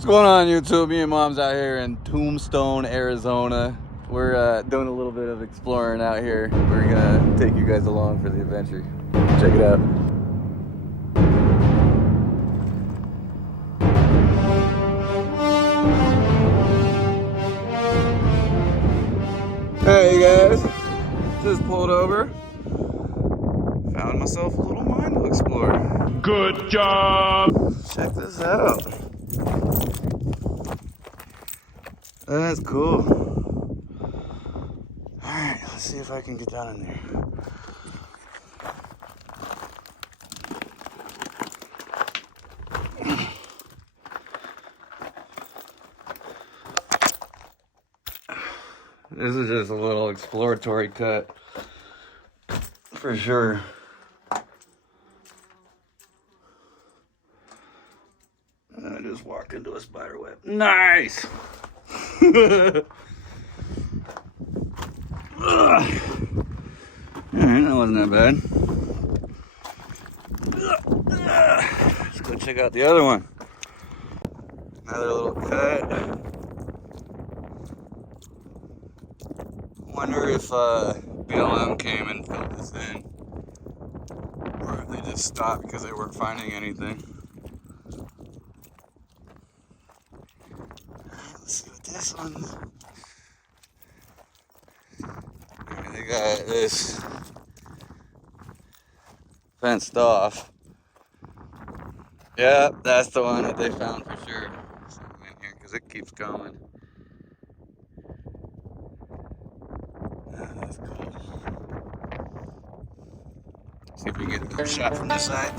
What's going on, YouTube? Me and Mom's out here in Tombstone, Arizona. We're doing a little bit of exploring out here. We're gonna take you guys along for the adventure. Check it out. Hey guys, just pulled over. Found myself a little mine to explore. Good job! Check this out. That's cool. Alright, let's see if I can get down in there. This is just a little exploratory cut, for sure. And I just walked into a spider web. Nice! Alright, that wasn't that bad. Let's go check out the other one. Another little cut. Wonder if BLM came and filled this in, or if they just stopped because they weren't finding anything. Let's see what this one. They got this fenced off. Yeah, that's the one that they found for sure. Something in here because it keeps going. That's cool. See if we can get a good shot from this side.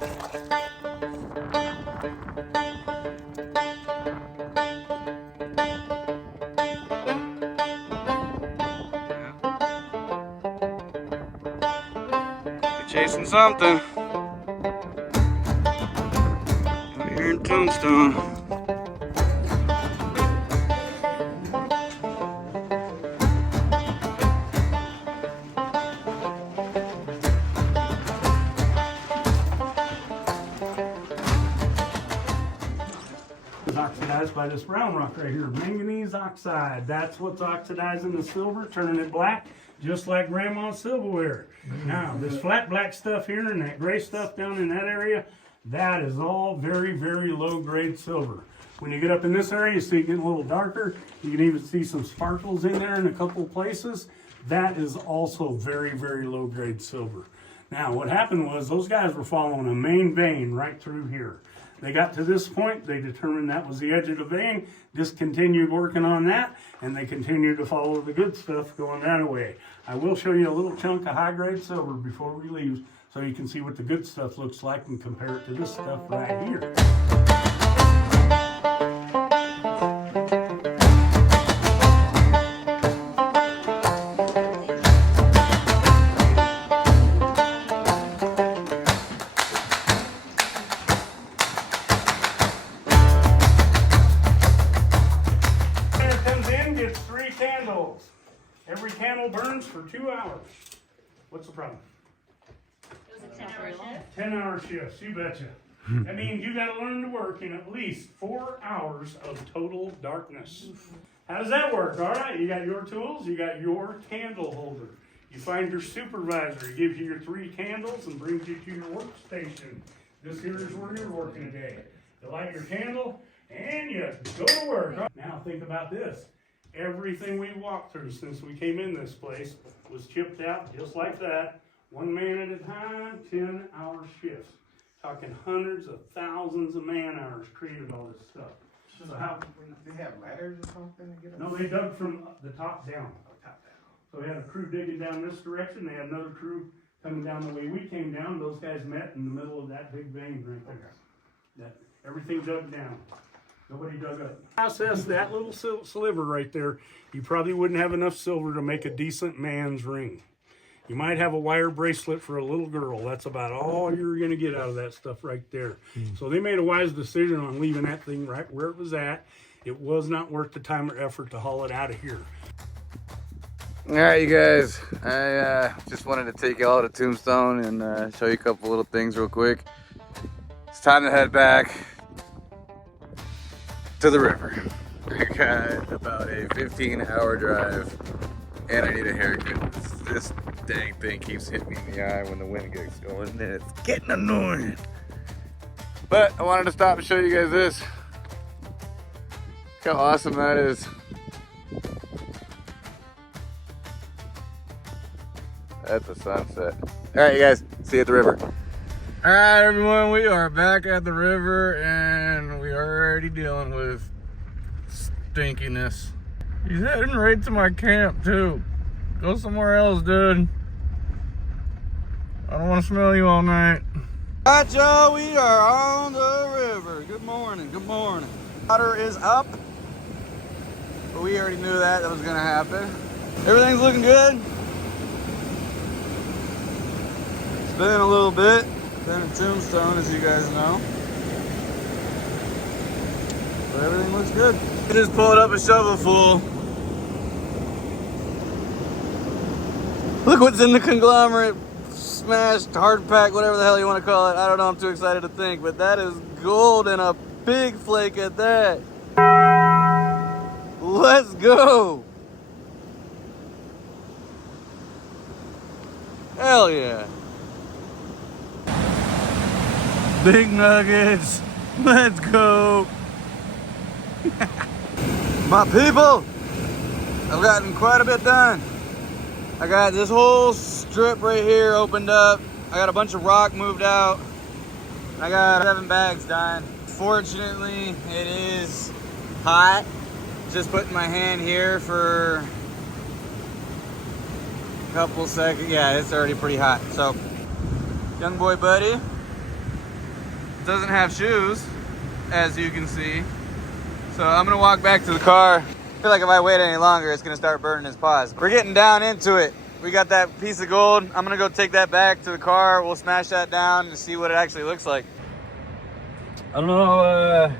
We're chasing something. Out here in Tombstone. Oxidized by this brown rock right here, manganese oxide. That's what's oxidizing the silver, turning it black, just like grandma's silverware. Now, this flat black stuff here and that gray stuff down in that area, that is all very, very low grade silver. When you get up in this area, you see it getting a little darker. You can even see some sparkles in there in a couple of places. That is also very, very low grade silver. Now, what happened was those guys were following a main vein right through here. They got to this point, they determined that was the edge of the vein, discontinued working on that, and they continued to follow the good stuff going that way. I will show you a little chunk of high-grade silver before we leave, so you can see what the good stuff looks like and compare it to this stuff right here. Candles. Every candle burns for 2 hours. What's the problem? It was a 10-hour shift. 10-hour shifts, you betcha. That means you got to learn to work in at least 4 hours of total darkness. How does that work? All right, you got your tools, you got your candle holder. You find your supervisor, he gives you your 3 candles and brings you to your workstation. This here is where you're working today. You light your candle and you go to work. Now think about this. Everything we walked through since we came in this place was chipped out just like that, 1 man at a time, 10-hour shifts. Talking hundreds of thousands of man hours created all this stuff. So how, they have ladders or something to get up? No, they dug from the top down. Oh, top down. So we had a crew digging down this direction, they had another crew coming down the way we came down. Those guys met in the middle of that big vein right there. That, everything dug down. Nobody dug up. Process that little sliver right there. You probably wouldn't have enough silver to make a decent man's ring. You might have a wire bracelet for a little girl. That's about all you're going to get out of that stuff right there. So they made a wise decision on leaving that thing right where it was at. It was not worth the time or effort to haul it out of here. All right, you guys. I just wanted to take you all to Tombstone and show you a couple little things real quick. It's time to head back. to the river. I got about a 15-hour drive, and I need a haircut. This dang thing keeps hitting me in the eye when the wind gets going, and it's getting annoying. But I wanted to stop and show you guys this. Look how awesome that is. That's a sunset. All right, you guys, see you at the river. All right, everyone, we are back at the river, and we are already dealing with stinkiness. He's heading right to my camp, too. Go somewhere else, dude. I don't want to smell you all night. All right, y'all, we are on the river. Good morning, good morning. Water is up, but we already knew that was gonna happen. Everything's looking good. It's been a little bit. Been in Tombstone, as you guys know. But everything looks good. We just pulled up a shovelful. Look what's in the conglomerate. Smashed, hard pack, whatever the hell you want to call it. I don't know, I'm too excited to think, but that is gold and a big flake at that. Let's go. Hell yeah. Big nuggets. Let's go. My people, I've gotten quite a bit done. I got this whole strip right here opened up. I got a bunch of rock moved out. I got 7 bags done. Fortunately, it is hot. Just putting my hand here for a couple seconds. Yeah, it's already pretty hot. So, young boy buddy doesn't have shoes, as you can see. So I'm gonna walk back to the car. I feel like if I wait any longer, it's gonna start burning his paws. We're getting down into it. We got that piece of gold. I'm gonna go take that back to the car. We'll smash that down and see what it actually looks like. I don't know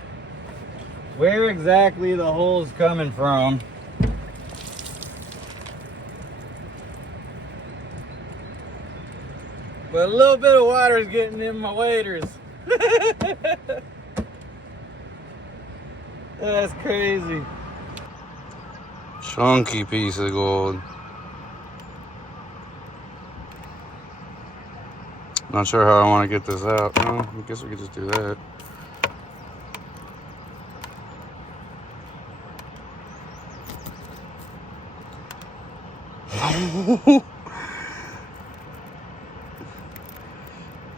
where exactly the hole's coming from. But a little bit of water is getting in my waders. That's crazy. Chunky piece of gold. Not sure how I want to get this out. No, I guess we could just do that.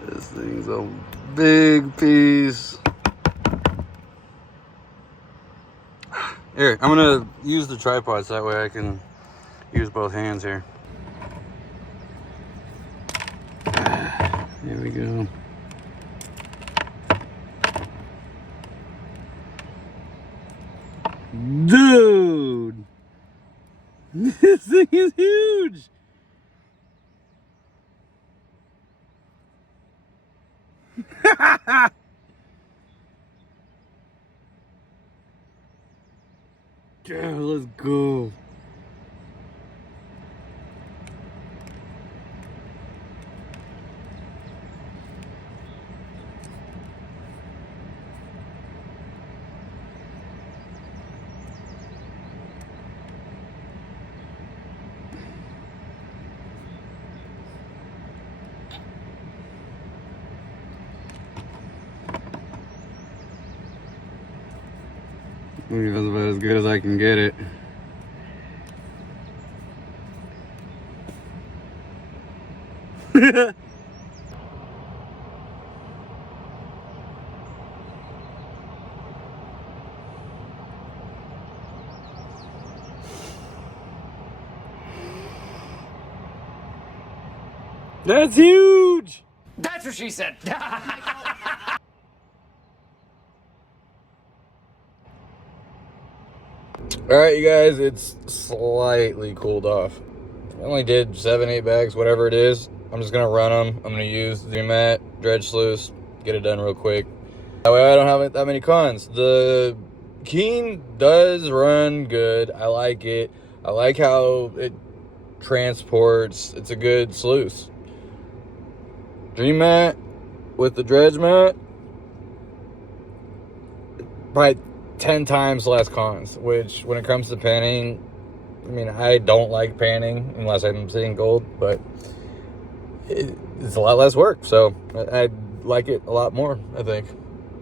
This thing's a big piece. Here, I'm gonna use the tripod so that way I can use both hands here. There we go. Dude! This thing is huge! Yeah, let's go. I think that's about as good as I can get it. That's huge! That's what she said. Alright, you guys, it's slightly cooled off. I only did 7, 8 bags, whatever it is. I'm just gonna run them. I'm gonna use the mat, dredge sluice, get it done real quick. That way I don't have that many cons. The Keen does run good. I like it. I like how it transports. It's a good sluice. Dream mat with the dredge mat, probably 10 times less cons, which when it comes to panning, I mean, I don't like panning unless I'm seeing gold, but it's a lot less work. So I like it a lot more, I think,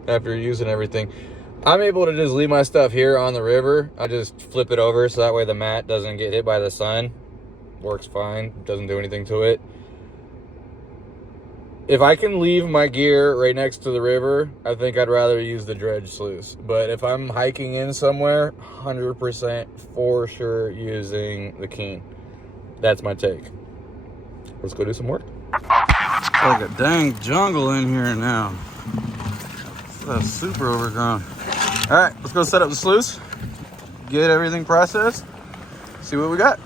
after using everything. I'm able to just leave my stuff here on the river. I just flip it over so that way the mat doesn't get hit by the sun. Works fine, doesn't do anything to it. If I can leave my gear right next to the river, I think I'd rather use the dredge sluice. But if I'm hiking in somewhere, 100% for sure using the Keen. That's my take. Let's go do some work. Like a dang jungle in here now. That's super overgrown. All right, let's go set up the sluice, get everything processed, see what we got.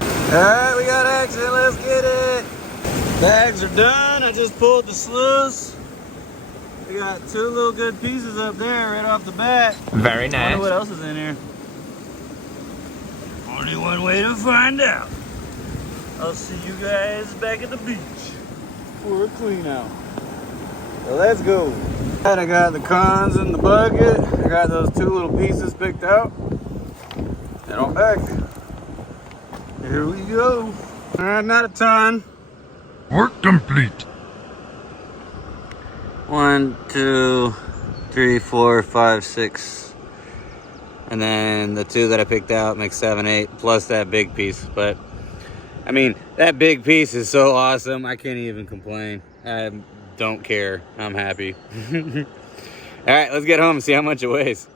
All right, we got action, let's get it. Bags are done, I just pulled the sluice. We got 2 little good pieces up there right off the bat. Very nice. Wonder what else is in here. Only one way to find out. I'll see you guys back at the beach for a clean out. So let's go. And I got the cons in the bucket. I got those 2 little pieces picked out. And I'm back. Here we go. All right, not a ton. Work complete. 1, 2, 3, 4, 5, 6. And then the 2 that I picked out makes 7, 8, plus that big piece. But I mean, that big piece is so awesome. I can't even complain. I don't care. I'm happy. All right, let's get home and see how much it weighs.